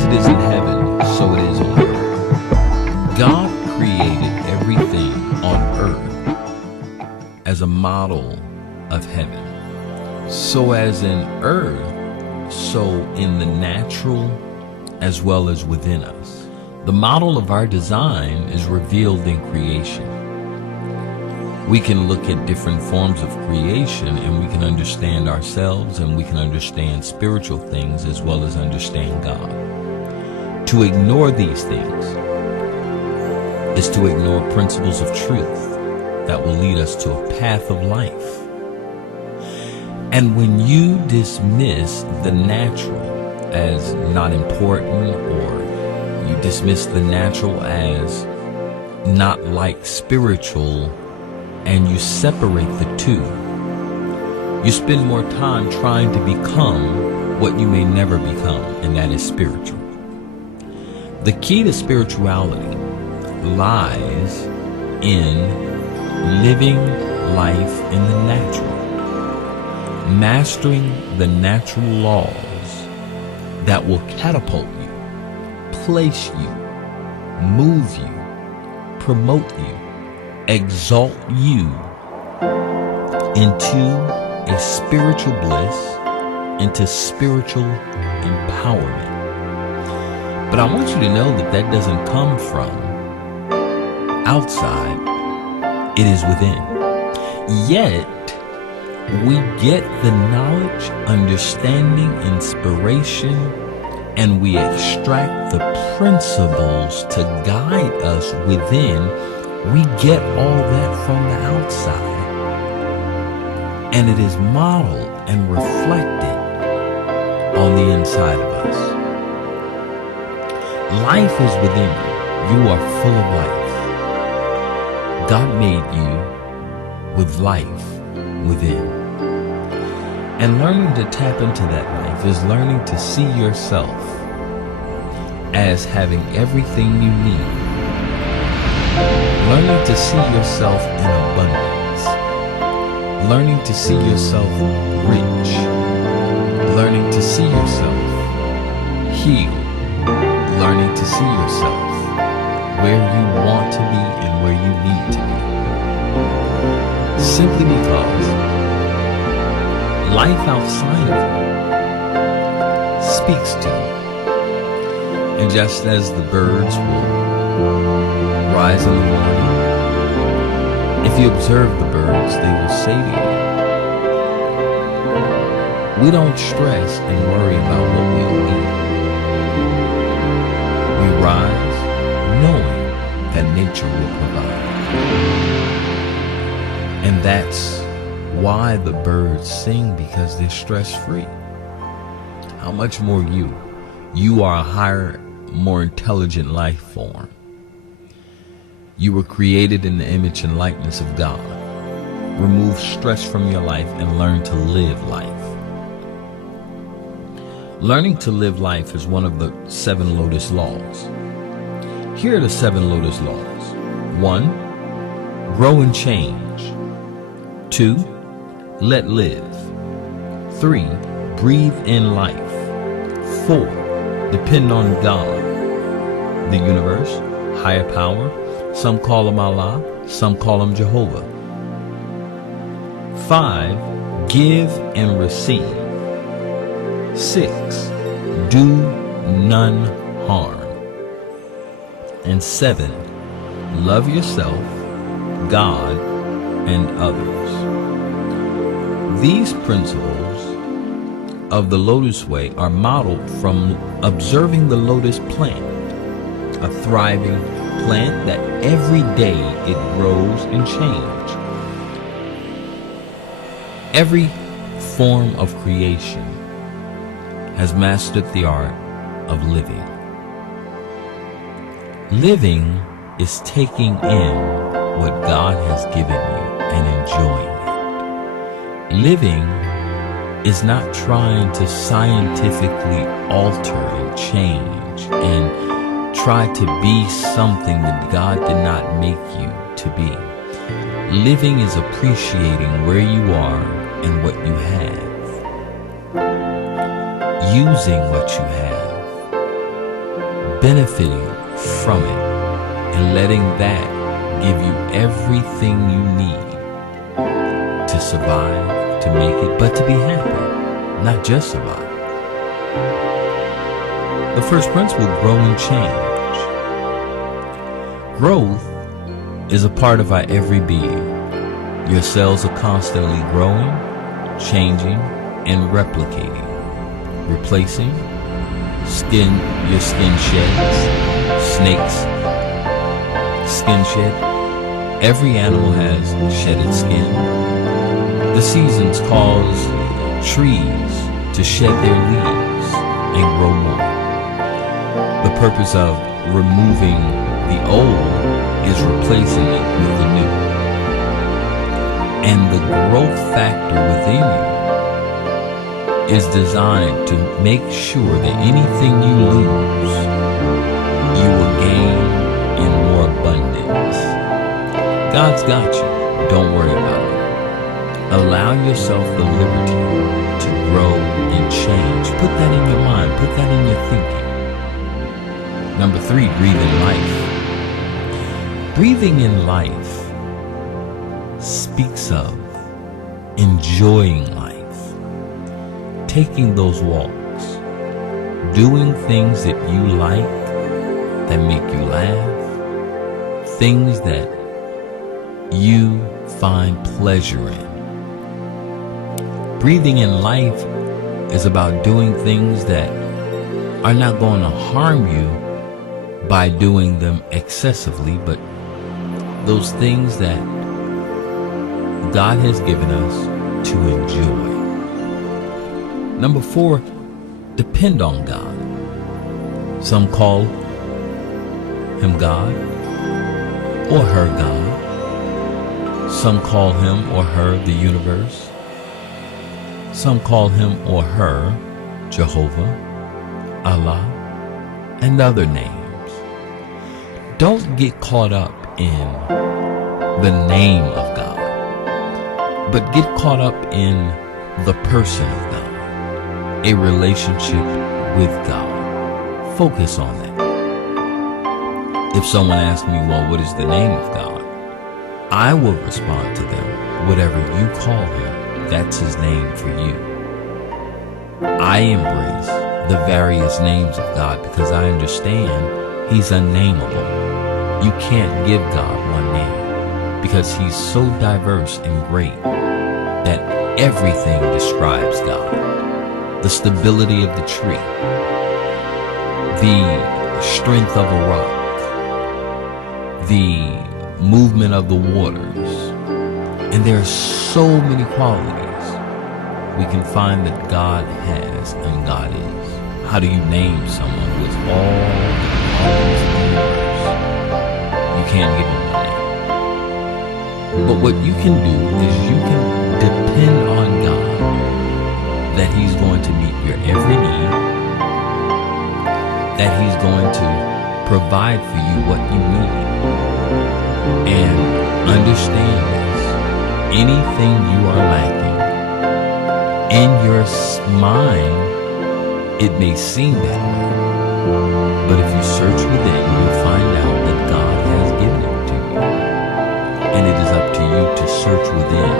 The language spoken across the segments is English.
As it is in heaven, so it is on earth. God created everything on earth as a model of heaven. So as in earth, so in the natural as well as within us. The model of our design is revealed in creation. We can look at different forms of creation and we can understand ourselves, and we can understand spiritual things as well as understand God. To ignore these things is to ignore principles of truth that will lead us to a path of life. And when you dismiss the natural as not important, or you dismiss the natural as not like spiritual, and you separate the two, you spend more time trying to become what you may never become, and that is spiritual. The key to spirituality lies in living life in the natural, mastering the natural laws that will catapult you, place you, move you, promote you, exalt you into a spiritual bliss, into spiritual empowerment. But I want you to know that that doesn't come from outside, it is within. Yet, we get the knowledge, understanding, inspiration, and we extract the principles to guide us within. We get all that from the outside, and it is modeled and reflected on the inside of us. Life is within you. You are full of life. God made you with life within. And learning to tap into that life is learning to see yourself as having everything you need. Learning to see yourself in abundance. Learning to see yourself rich. Learning to see yourself healed. Learning to see yourself where you want to be and where you need to be. Simply because life outside of you speaks to you. And just as the birds will rise in the morning, if you observe the birds, they will say to you, we don't stress and worry about what we'll eat. We rise knowing that nature will provide. And that's why the birds sing, because they're stress-free. How much more you? You are a higher, more intelligent life form. You were created in the image and likeness of God. Remove stress from your life and learn to live life. Learning to live life is one of the 7 Lotus laws. Here are the 7 Lotus laws. 1. Grow and change. 2. Let live. 3. Breathe in life. 4. Depend on God, the universe, higher power. Some call him Allah, some call him Jehovah. 5. Give and receive. 6. Do none harm. And 7. Love yourself, God, and others. These principles of the Lotus Way are modeled from observing the lotus plant, a thriving plant that every day it grows and changes. Every form of creation has mastered the art of living. Living is taking in what God has given you and enjoying it. Living is not trying to scientifically alter and change and try to be something that God did not make you to be. Living is appreciating where you are and what you have. Using what you have benefiting from it and letting that give you everything you need to survive, to make it, but to be happy, not just survive. The first principle, grow and change. Growth is a part of our every being. Your cells are constantly growing, changing, and replicating, replacing. Your skin sheds, snakes, skin shed. Every animal has shedded skin. The seasons cause trees to shed their leaves and grow more. The purpose of removing the old is replacing it with the new. And the growth factor within you is designed to make sure that anything you lose, you will gain in more abundance. God's got you. Don't worry about it. Allow yourself the liberty to grow and change. Put that in your mind. Put that in your thinking. Number 3, breathe in life. Breathing in life speaks of enjoying life, taking those walks, doing things that you like, that make you laugh, things that you find pleasure in. Breathing in life is about doing things that are not going to harm you by doing them excessively, but those things that God has given us to enjoy. Number 4, depend on God. Some call him God or her God. Some call him or her the universe. Some call him or her Jehovah, Allah, and other names. Don't get caught up in the name of God, but get caught up in the person of God, a relationship with God. Focus on that. If someone asks me, well, what is the name of God? I will respond to them, whatever you call him, that's his name for you. I embrace the various names of God because I understand he's unnameable. You can't give God one name because he's so diverse and great that everything describes God. The stability of the tree, the strength of a rock, the movement of the waters, and there are so many qualities we can find that God has and God is. How do you name someone who has all the qualities of the universe? You can't give him a name. But what you can do is you can depend on God that he's going to meet your every need, that he's going to provide for you what you need. And understand this, anything you are lacking, in your mind, it may seem that way, but if you search within, you'll find out that God has given it to you. And it is up to you to search within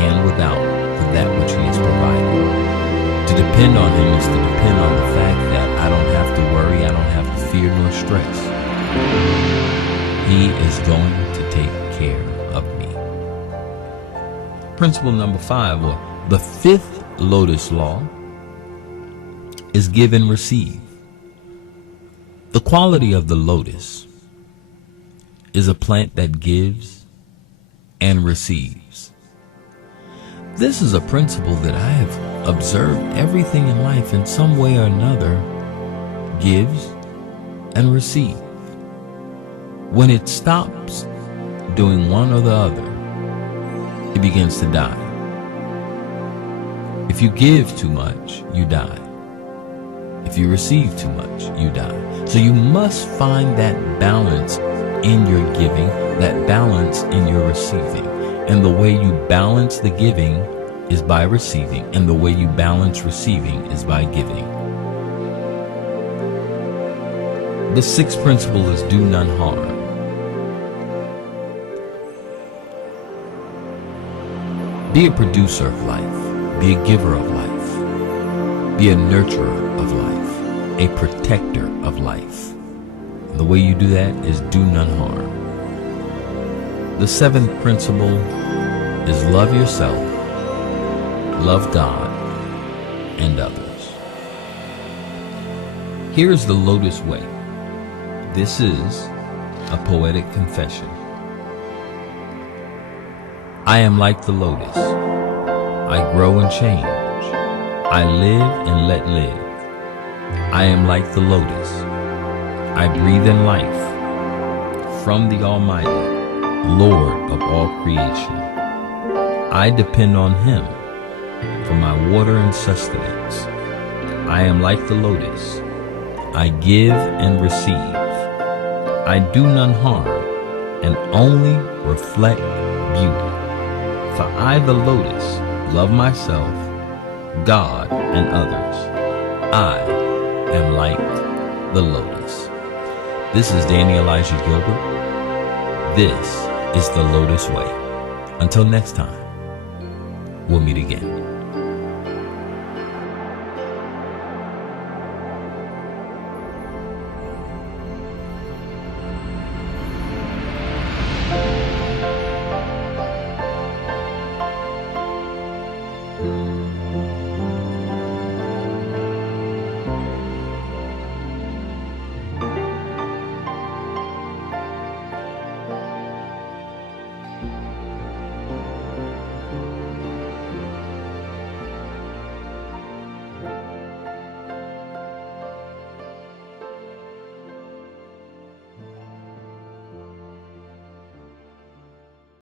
and without for that which he has provided. To depend on him is to depend on the fact that I don't have to worry, I don't have to fear nor stress. He is going to take care of me. Principle number 5, or the 5th Lotus Law, is give and receive. The quality of the lotus is a plant that gives and receives. This is a principle that I have observed. Everything in life in some way or another gives and receives. When it stops doing one or the other, it begins to die. If you give too much, you die. If you receive too much, you die. So you must find that balance in your giving, that balance in your receiving. And the way you balance the giving is by receiving, and the way you balance receiving is by giving. The sixth principle is do none harm. Be a producer of life. Be a giver of life. Be a nurturer of life. A protector of life. And the way you do that is do none harm. The seventh principle is love yourself, love God, and others. Here's the Lotus Way. This is a poetic confession. I am like the lotus. I grow and change. I live and let live. I am like the lotus. I breathe in life from the Almighty, Lord of all creation. I depend on Him for my water and sustenance. I am like the lotus. I give and receive. I do none harm and only reflect beauty. For I, the lotus, love myself, God, and others. I am like the lotus. This is Danny Elijah Gilbert. This is the Lotus Way. Until next time, we'll meet again.